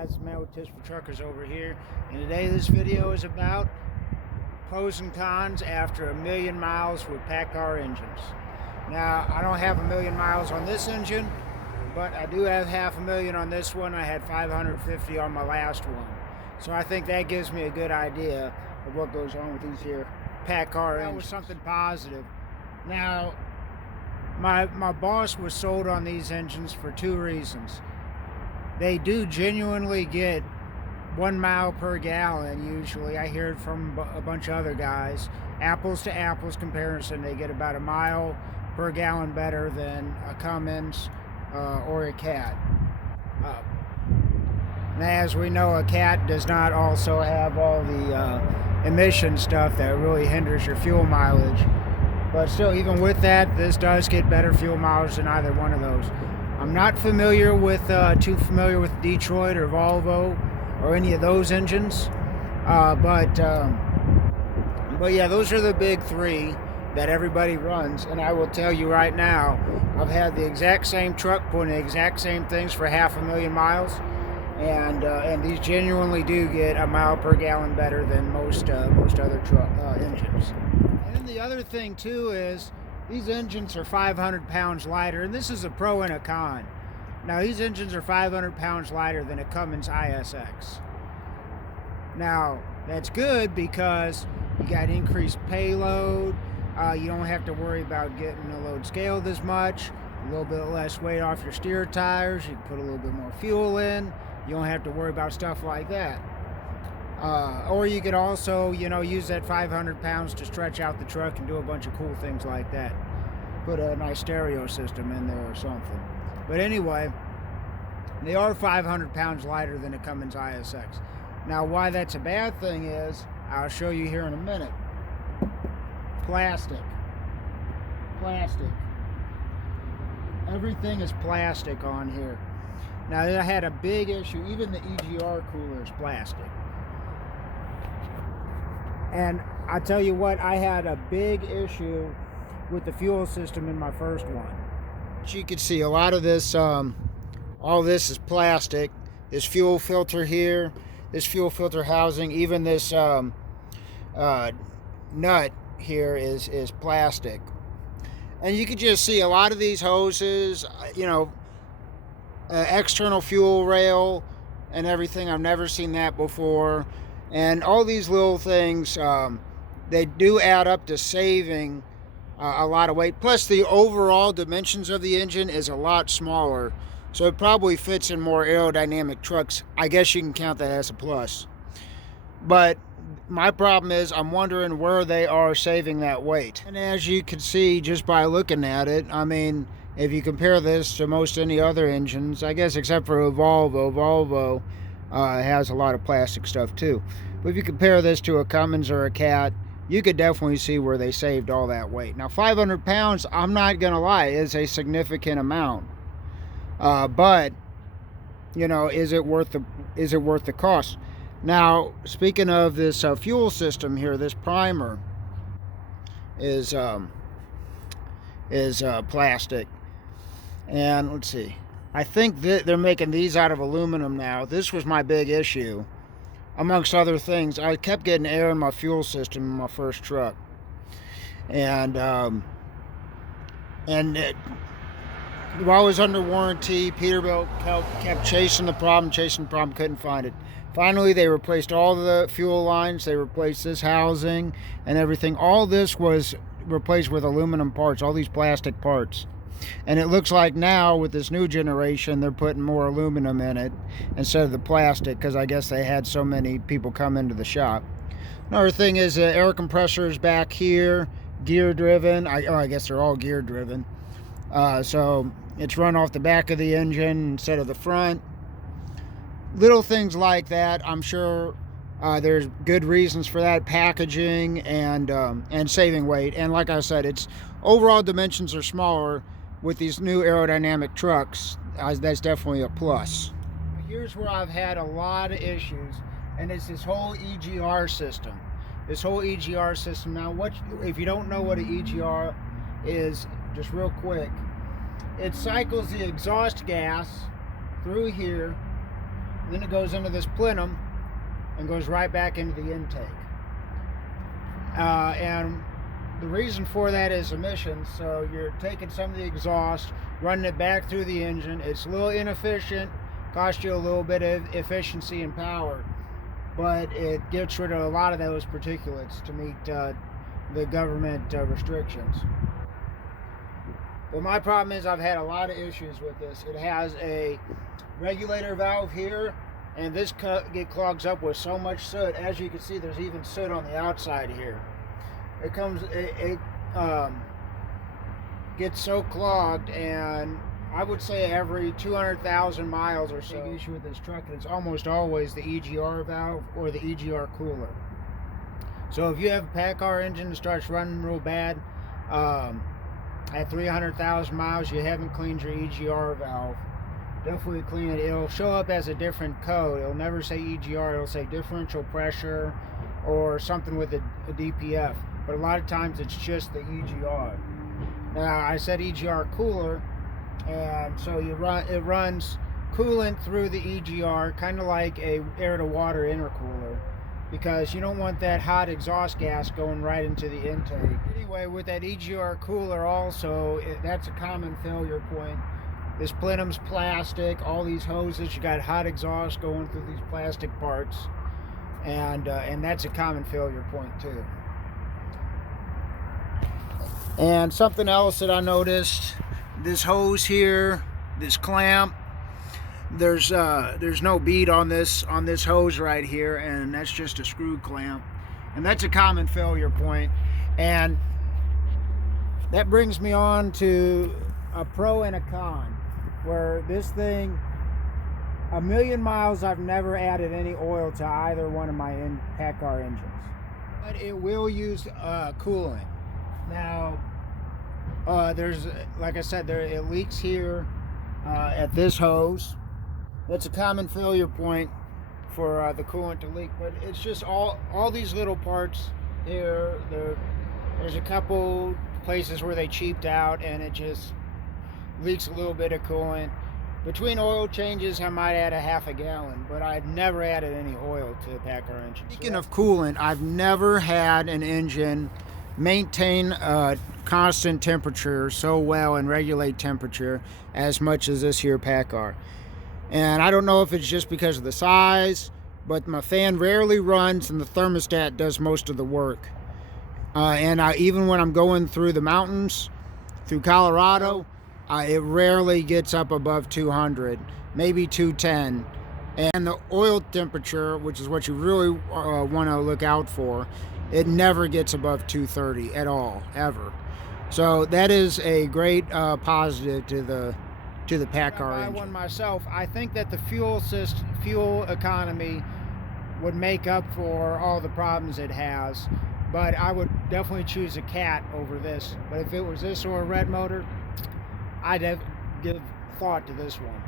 guys, man with tips for truckers over here, and today this video is about pros and cons after 1,000,000 miles with PACCAR engines. Now, I don't have 1,000,000 miles on this engine, but I do have 500,000 on this one. I had 550 on my last one, so I think that gives me a good idea of what goes on with these here PACCAR engines. That was something positive. Now, my boss was sold on these engines for two reasons. They do genuinely get 1 mile per gallon usually. I hear it from a bunch of other guys. Apples to apples comparison, they get about 1 mile per gallon better than a Cummins or a Cat. And as we know, a Cat does not also have all the emission stuff that really hinders your fuel mileage. But still, even with that, this does get better fuel mileage than either one of those. I'm not too familiar with Detroit or Volvo or any of those engines, but yeah, those are the big three that everybody runs. And I will tell you right now, I've had the exact same truck putting the exact same things for 500,000 miles, and these genuinely do get 1 mile per gallon better than most other truck engines. And then the other thing too is, these engines are 500 pounds lighter, and this is a pro and a con. Now, these engines are 500 pounds lighter than a Cummins ISX. Now, that's good because you got increased payload. You don't have to worry about getting the load scaled as much. A little bit less weight off your steer tires. You can put a little bit more fuel in. You don't have to worry about stuff like that. Or you could also, use that 500 pounds to stretch out the truck and do a bunch of cool things like that. Put a nice stereo system in there or something. But anyway, they are 500 pounds lighter than a Cummins ISX. Now, why that's a bad thing is, I'll show you here in a minute. Plastic. Everything is plastic on here. Now, I had a big issue. Even the EGR cooler is plastic. And I tell you what, I had a big issue with the fuel system in my first one. As you can see, a lot of this, all this is plastic. This fuel filter here, this fuel filter housing, even this nut here is plastic. And you can just see a lot of these hoses, external fuel rail and everything. I've never seen that before. And all these little things, they do add up to saving a lot of weight. Plus, the overall dimensions of the engine is a lot smaller, so it probably fits in more aerodynamic trucks. I guess you can count that as a plus. But my problem is, I'm wondering where they are saving that weight. And as you can see just by looking at it, I mean, if you compare this to most any other engines, I guess except for a Volvo has a lot of plastic stuff too. But if you compare this to a Cummins or a Cat, you could definitely see where they saved all that weight. Now, 500 pounds, I'm not gonna lie, is a significant amount. But is it worth the cost? Now, speaking of this fuel system here, this primer is plastic, and let's see. I think that they're making these out of aluminum now. This was my big issue. Amongst other things, I kept getting air in my fuel system in my first truck. And while I was under warranty, Peterbilt kept chasing the problem, couldn't find it. Finally, they replaced all the fuel lines. They replaced this housing and everything. All this was replaced with aluminum parts, all these plastic parts. And it looks like now with this new generation, they're putting more aluminum in it instead of the plastic, because I guess they had so many people come into the shop. Another thing is the air compressor is back here, gear driven. I guess they're all gear driven. So it's run off the back of the engine instead of the front. Little things like that. I'm sure there's good reasons for that, packaging and saving weight. And like I said, its overall dimensions are smaller. With these new aerodynamic trucks, that's definitely a plus. Here's where I've had a lot of issues, and it's this whole EGR system. Now, if you don't know what an EGR is, just real quick, it cycles the exhaust gas through here, Then it goes into this plenum and goes right back into the intake. And the reason for that is emissions. So you're taking some of the exhaust, running it back through the engine. It's a little inefficient, costs you a little bit of efficiency and power, but it gets rid of a lot of those particulates to meet the government restrictions. Well, my problem is I've had a lot of issues with this. It has a regulator valve here, and this clogs up with so much soot. As you can see, there's even soot on the outside here. It gets so clogged, and I would say every 200,000 miles or so. Big issue with this truck, and it's almost always the EGR valve or the EGR cooler. So if you have a PACCAR engine that starts running real bad, at 300,000 miles, you haven't cleaned your EGR valve, definitely clean it. It'll show up as a different code. It'll never say EGR. It'll say differential pressure or something with a DPF. But a lot of times it's just the EGR. Now, I said EGR cooler, and so it runs coolant through the EGR, kind of like a air-to-water intercooler, because you don't want that hot exhaust gas going right into the intake. Anyway, with that EGR cooler also, that's a common failure point. This plenum's plastic, all these hoses, you got hot exhaust going through these plastic parts, and that's a common failure point too. And something else that I noticed, this hose here, this clamp, there's no bead on this hose right here, and that's just a screw clamp, and that's a common failure point. And that brings me on to a pro and a con, where this thing, a million miles, I've never added any oil to either one of my PACCAR engines, but it will use coolant. Now there's, like I said, it leaks here at this hose. That's a common failure point for the coolant to leak, but it's just all these little parts here. There's a couple places where they cheaped out, and it just leaks a little bit of coolant. Between oil changes, I might add a half a gallon, but I've never added any oil to the PACCAR engine. Speaking of coolant, I've never had an engine maintain a constant temperature so well and regulate temperature as much as this here PACCAR. And I don't know if it's just because of the size, but my fan rarely runs and the thermostat does most of the work. Even when I'm going through the mountains, through Colorado, it rarely gets up above 200, maybe 210. And the oil temperature, which is what you really want to look out for, it never gets above 230 at all, ever. So that is a great positive to the PACCAR engine. One myself, I think that the fuel economy would make up for all the problems it has, but I would definitely choose a Cat over this. But if it was this or a red motor, I'd give thought to this one.